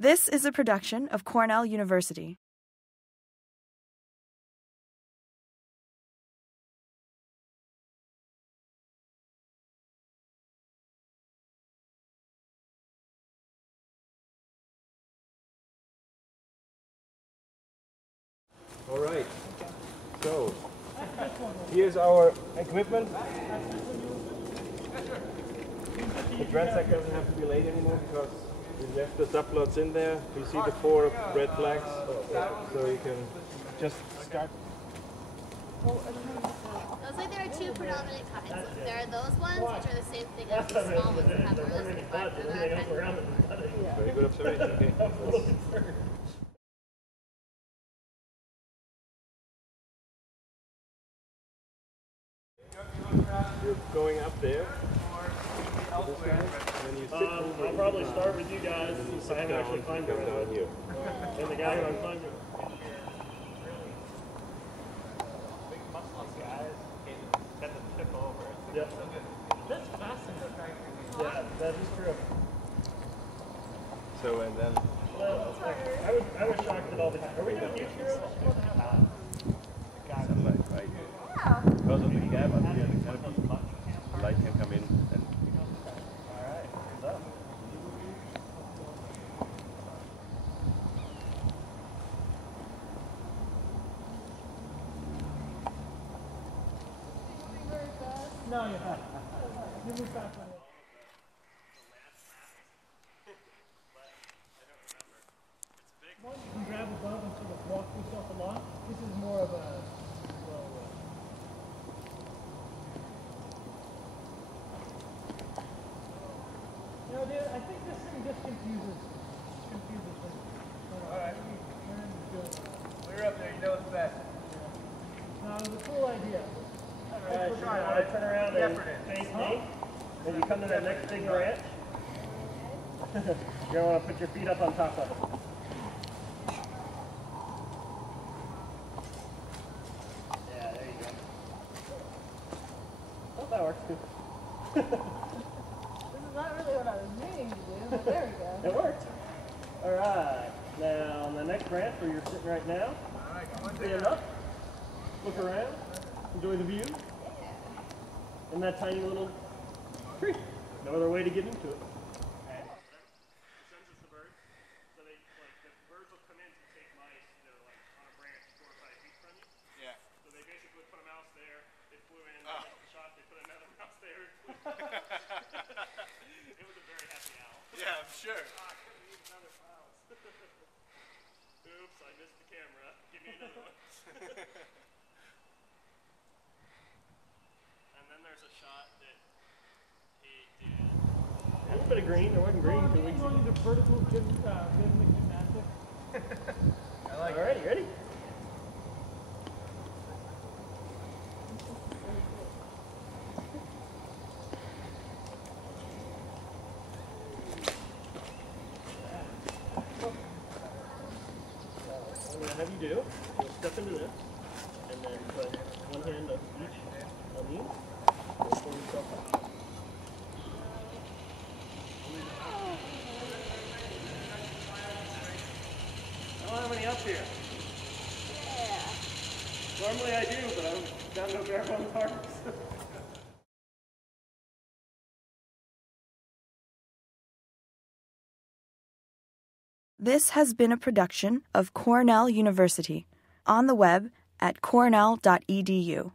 This is a production of Cornell University. All right, so here's our equipment. The transect doesn't have to be late anymore because we left the subplots in there. You see the 4 red flags, so you can just start. Looks like there are 2 predominant kinds. There are those ones, which are the same thing as the small ones that have rows in front of them. Very good observation. Okay. You're going up there. This guy, and you sit I'll probably start with you guys since I haven't actually climbed down it. here. And the guy who I'm climbing. Yep. That's fascinating. Yeah, that is true. So and then. Well, I was shocked at all the. Are we doing YouTube? Sunlight right here. Because of the gap up here, the canopy, the light can come in and. Alright, good up. No, you're not. You move fast on it. One you can grab above and sort of walk yourself along. This is more of a slow You know, dude, I think this thing just confuses things. Alright. Clear up there, you know it's best. No, it was a cool idea. Alright, So you want to turn around and face me, when you come to that next big ranch, you're going to want to put your feet up on top of it. Yeah, there you go. Oh, that works too. This is not really what I was meaning to do, but there we go. It worked. Alright, now on the next branch where you're sitting right now, stand up, look around, enjoy the view, and that tiny little tree. No other way to get into it. Yeah, I'm sure. Oops, I missed the camera. Give me another one. And then there's a shot that he did. A little bit of green. There wasn't green 2 weeks ago. The vertical rhythmic gymnastics. I like All right, you ready? What I'm going to have you do, you'll step into this, and then put one hand on each on these, and pull yourself up. I don't have any up here. Normally I do, but I'm down to bare bones parks. This has been a production of Cornell University, on the web at cornell.edu.